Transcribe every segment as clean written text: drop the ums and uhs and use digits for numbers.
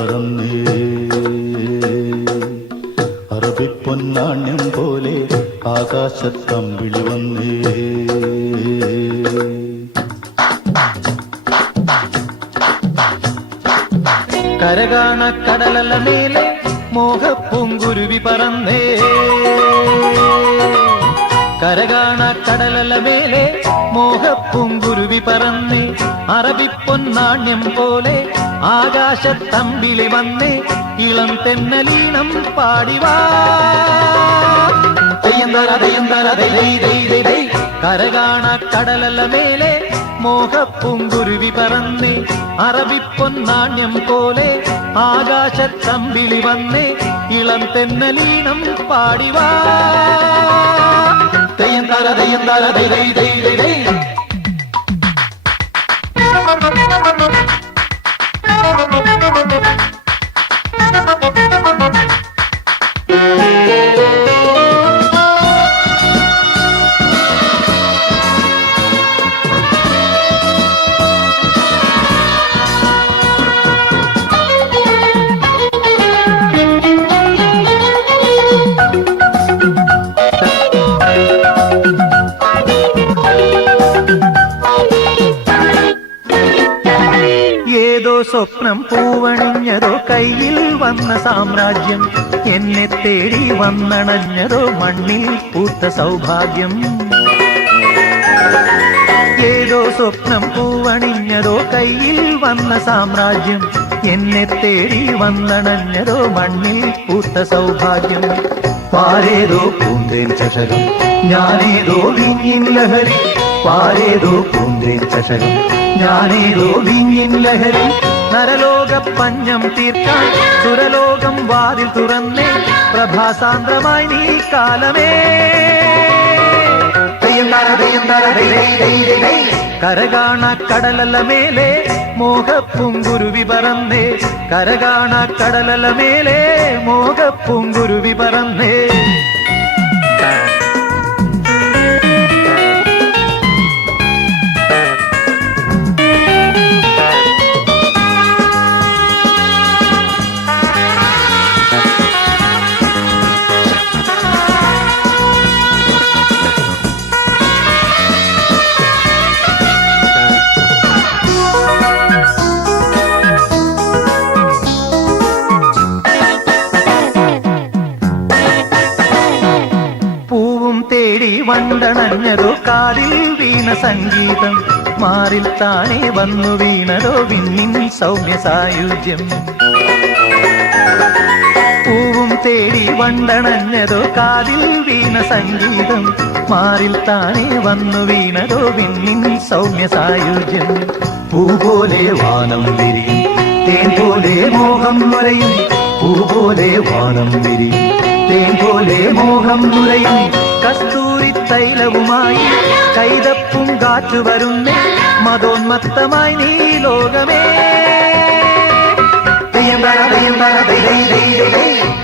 പറന്നേ അറബിപ്പൊന്നാണ്യം പോലെ ആകാശത്തമ്പിളി വന്നേ കരകാണ കടലല മേലെ മോഹപ്പൂങ്കുരുവി പറന്നേ കരകാണ കടലല മേലെ മോഹപ്പൂങ്കുരുവി പറന്നേ അറബിപ്പൊന്നാണ്യം പോലെ ആകാശത്തമ്പിളി വന്നേ ഇളം തെന്നലീണം പാടിവാ കരകാണ കടലല മേലെ മോഹപ്പൂങ്കുരുവി പറന്നേ അറബിപ്പൊന്നാണ്യം പോലെ ആകാശത്തമ്പിളി വന്നേ ഇളം തെന്നലീണം പാടിവാ ഏതോ സ്വപ്നം പൂവണിഞ്ഞതോ കയ്യിൽ വന്ന സാമ്രാജ്യം എന്നെ തേടി വന്നണഞ്ഞതോ മണ്ണിൽ പൂത്ത സൗഭാഗ്യം ഏതോ സ്വപ്നം പൂവണിഞ്ഞതോ കയ്യിൽ വന്ന സാമ്രാജ്യം എന്നെ തേടി വന്നണഞ്ഞതോ മണ്ണിൽ പൂത്ത സൗഭാഗ്യം പാരേതോ പൂന്തേൻ ചഷകം ഞാനേതോ വിഞ്ഞിൻ ലഹരി പാരേതോ പൂന്തേൻ ചഷകം ഞാനേതോ വിഞ്ഞിൻ ലഹരി നരലോക പഞ്ഞം തീർക്കാൻ സുരലോകം വാതിൽ തുറന്നേ പ്രഭാസാന്ദ്രമായി നീ കാലമേ കരകാണ കടലല മേലെ മോഹപ്പൂങ്കുരുവി പറന്നേ കരകാണ കടലല മേലെ മോഹപ്പൂങ്കുരുവി പറന്നേ തേടി വണ്ടണഞ്ഞതോ കാതിൽ വീണ സംഗീതം മാറിൽ താനെ വന്നു വീണതോ വിണ്ണിൻ സൗമ്യ സായുജ്യം പൂവും തേടി വണ്ടണഞ്ഞതോ കാതിൽ വീണ സംഗീതം മാറിൽ താനെ വന്നു വീണതോ വിണ്ണിൻ സൗമ്യ സായുജ്യം പൂ പോലെ വാനം വിരിയും തേൻ പോലെ മോഹം നുരയും പൂ പോലെ വാനം വിരിയും തേൻ പോലെ മോഹം നുരയും കസ്തൂരി തൈലവുമായി കൈതപ്പും കാറ്റു വരുന്നേ മതോന്മത്തമായി നീ ലോകമേ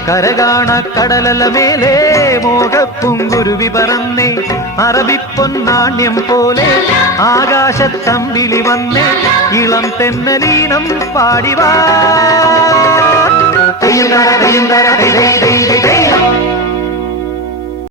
കരകാണ കടലല മേലെ മോഹപ്പൂങ്കുരുവി പറന്നേ അറബിപ്പൊന്നാണ്യം പോലെ ആകാശത്തമ്പിളി വന്നേ ഇളം തെന്നലീണം പാടിവാ